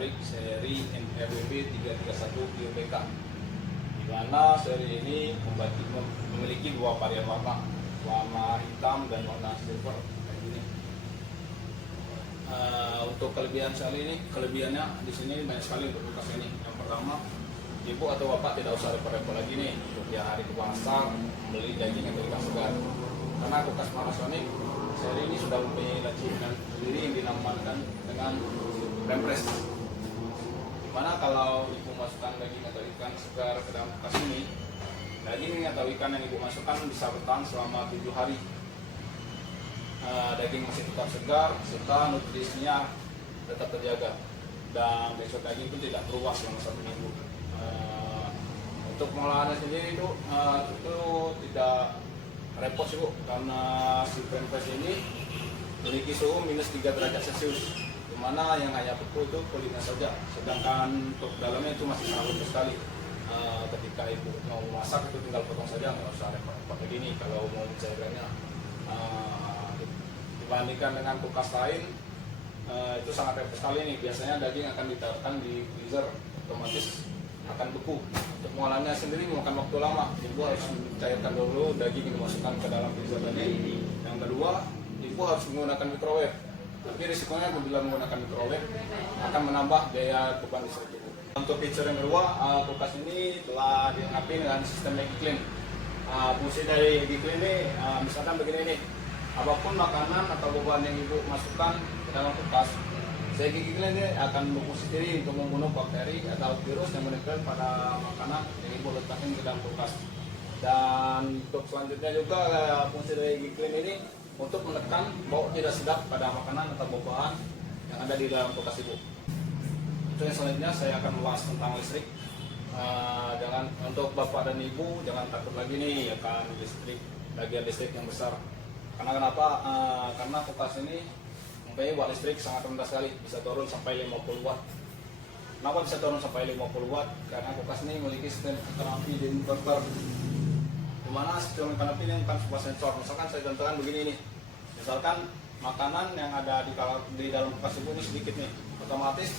Panasonic seri NRBB 331 UPK, di mana seri ini memiliki dua varian warna hitam dan warna silver kayak gini. Untuk kelebihan kelebihannya di sini banyak sekali untuk kulkas ini. Yang pertama, ibu atau bapak tidak usah repot-repot lagi nih untuk tiap hari ke pasar beli daging atau ikan segar, karena kulkas Panasonic seri ini sudah mempunyai lacikan sendiri yang dinamakan dengan Prempres. Dimana kalau ibu masukkan daging atau ikan segar ke dalam kulkas ini, daging atau ikan yang ibu masukkan bisa bertahan selama 7 hari. Daging masih tetap segar serta nutrisinya tetap terjaga, dan tekstur daging pun tidak berubah selama 1 minggu. Untuk pengolahannya sendiri itu tidak repot sih Bu, karena si Prempres ini memiliki suhu minus 3 derajat Celcius, dimana yang hanya beku itu kulitnya saja, sedangkan untuk dalamnya itu masih sangat lembut sekali. Ketika ibu mau masak itu tinggal potong saja, nggak usah repot-repot begini kalau mau mencairkannya. Dibandingkan dengan kulkas lain, itu sangat repot sekali nih. Biasanya daging akan ditaruhkan di freezer, otomatis akan beku. Untuk pengolahannya sendiri memakan waktu lama. Ibu harus mencairkan dulu daging yang dimasukkan ke dalam freezer tadi. Yang kedua, ibu harus menggunakan microwave. Tapi risikonya apabila menggunakan microwave akan menambah biaya beban listrik ibu. Untuk feature yang kedua, kulkas ini telah dilengkapi dengan sistem Maggie Clean. Fungsi dari Maggie Clean ini, misalkan begini nih, apapun makanan atau beban yang ibu masukkan ke dalam kulkas, Maggie Clean ini akan berfungsi sendiri untuk membunuh bakteri atau virus yang menempel pada makanan yang ibu letakkan ke dalam kulkas. Dan untuk selanjutnya juga fungsi dari Maggie Clean ini untuk menekan bau tidak sedap pada makanan atau buah-buahan yang ada di dalam kulkas ibu. Untuk yang selanjutnya saya akan membahas tentang listrik. Untuk bapak dan ibu jangan takut lagi nih akan bagian listrik yang besar. Karena kenapa? Karena kulkas ini mempunyai watt listrik sangat rendah sekali, bisa turun sampai 50 watt. Kenapa bisa turun sampai 50 watt? Karena kulkas ini memiliki sistem api di inverter, dimana sistem api ini bukan sebuah sensor. Misalkan saya contohkan begini nih, misalkan makanan yang ada di dalam kulkas ibu ini sedikit nih, otomatis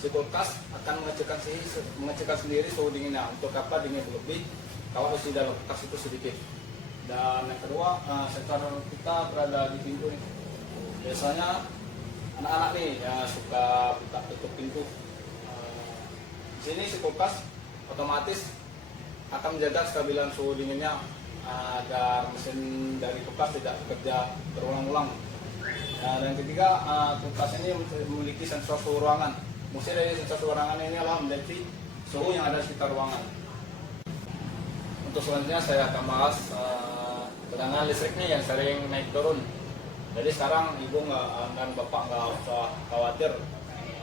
si kulkas akan mengecilkan sendiri suhu dinginnya. Untuk apa dingin berlebih kalau di dalam kulkas itu sedikit. Dan yang kedua, sensor kita berada di pintu nih. Biasanya anak-anak nih ya suka buka tutup pintu. Di sini si kulkas otomatis akan menjaga kestabilan suhu dinginnya agar mesin dari kulkas tidak bekerja berulang-ulang. Dan yang ketiga, kulkas ini memiliki sensor suhu ruangan. Fungsi dari sensor suhu ruangan ini adalah mendeteksi suhu yang ada di sekitar ruangan. Untuk selanjutnya saya akan bahas tegangan listrik nih yang sering naik turun. Jadi sekarang ibu dan bapak nggak usah khawatir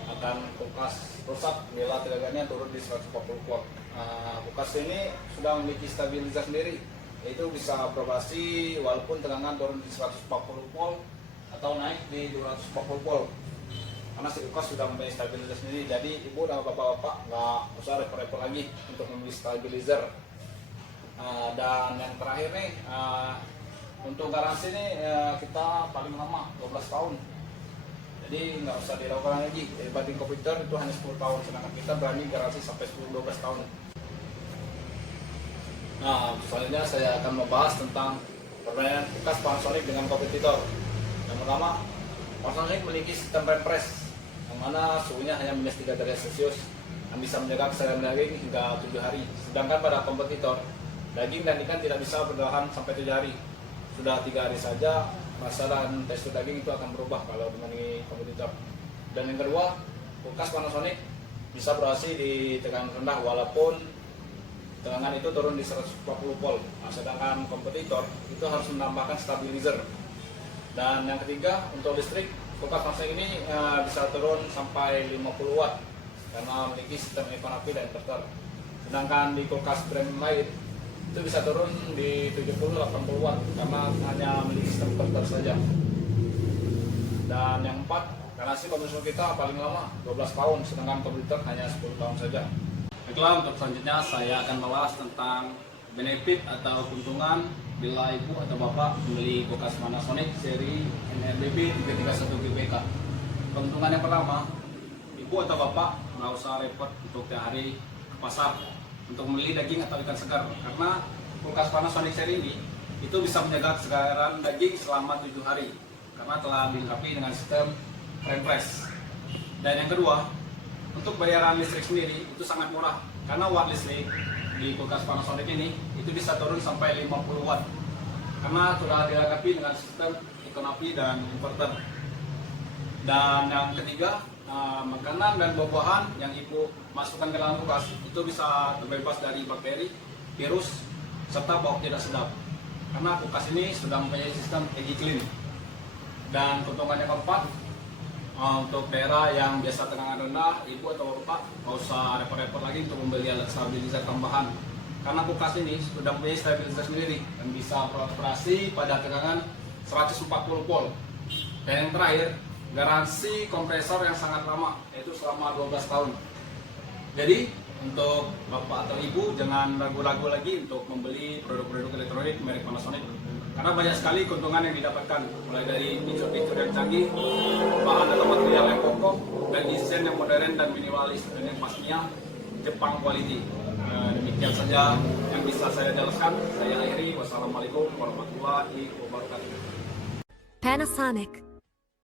akan kulkas rusak bila tegangannya turun di 140 volt. Kulkas ini sudah memiliki stabilizer sendiri, yaitu bisa beroperasi walaupun tegangan turun di 140 volt atau naik di 240 volt. Karena si kulkas sudah mempunyai stabilizer sendiri, jadi ibu dan bapak-bapak nggak usah repot-repot lagi untuk membeli stabilizer. Dan yang terakhir nih, untuk garansi nih kita paling lama 12 tahun. Jadi nggak usah diragukan lagi. Dibanding komputer itu hanya 10 tahun, sedangkan kita berani garansi sampai 10-12 tahun. Nah, selanjutnya saya akan membahas tentang perbedaan kulkas Panasonic dengan kompetitor. Yang pertama, Panasonic memiliki sistem Prempres, yang mana suhunya hanya minus 3 derajat Celcius yang bisa menjaga kesadaran daging hingga 7 hari. Sedangkan pada kompetitor, daging dan ikan tidak bisa bertahan sampai 7 hari. Sudah 3 hari saja rasa dan tekstur daging itu akan berubah kalau dibanding kompetitor. Dan yang kedua, kulkas Panasonic bisa beroperasi di tekanan rendah walaupun tegangan itu turun di 140 volt. Sedangkan kompetitor itu harus menambahkan stabilizer. Dan yang ketiga, untuk listrik, kulkas Panasonic ini bisa turun sampai 50 watt karena memiliki sistem api dan inverter. Sedangkan di kulkas brand lain itu bisa turun di 70-80 watt karena hanya memiliki sistem inverter saja. Dan yang keempat, garansi kompetitor kita paling lama 12 tahun, sedangkan kompetitor hanya 10 tahun saja. Baiklah, untuk selanjutnya saya akan membahas tentang benefit atau keuntungan bila ibu atau bapak membeli kulkas Panasonic seri NRBB 331 GBK. Keuntungan yang pertama, ibu atau bapak nggak usah repot untuk tiap hari ke pasar untuk membeli daging atau ikan segar, karena kulkas Panasonic seri ini itu bisa menjaga kesegaran daging selama 7 hari karena telah dilengkapi dengan sistem frame press. Dan yang kedua, untuk bayaran listrik sendiri itu sangat murah karena watt listrik di kulkas Panasonic ini itu bisa turun sampai 50 watt karena sudah dilengkapi dengan sistem ikon api dan inverter. Dan yang ketiga, makanan dan buah-buahan yang ibu masukkan ke dalam kulkas itu bisa terbebas dari bakteri, virus, serta bau tidak sedap karena kulkas ini sudah mempunyai sistem EasyClean. Dan keuntungan yang keempat, untuk daerah yang biasa tegangan rendah, ibu atau bapak nggak usah repot-repot lagi untuk membeli alat stabilizer tambahan karena kulkas ini sudah mempunyai stabilizer sendiri dan bisa beroperasi pada tegangan 140 volt. Dan yang terakhir, garansi kompresor yang sangat lama, yaitu selama 12 tahun. Jadi untuk bapak atau ibu jangan ragu-ragu lagi untuk membeli produk-produk elektronik merek Panasonic karena banyak sekali keuntungan yang didapatkan, mulai dari fitur-fitur yang canggih, bahan atau material yang kokoh, dan desain yang modern dan minimalis, dan yang pastinya Jepang quality. Demikian saja yang bisa saya jelaskan. Saya akhiri. Wassalamualaikum warahmatullahi wabarakatuh. Panasonic.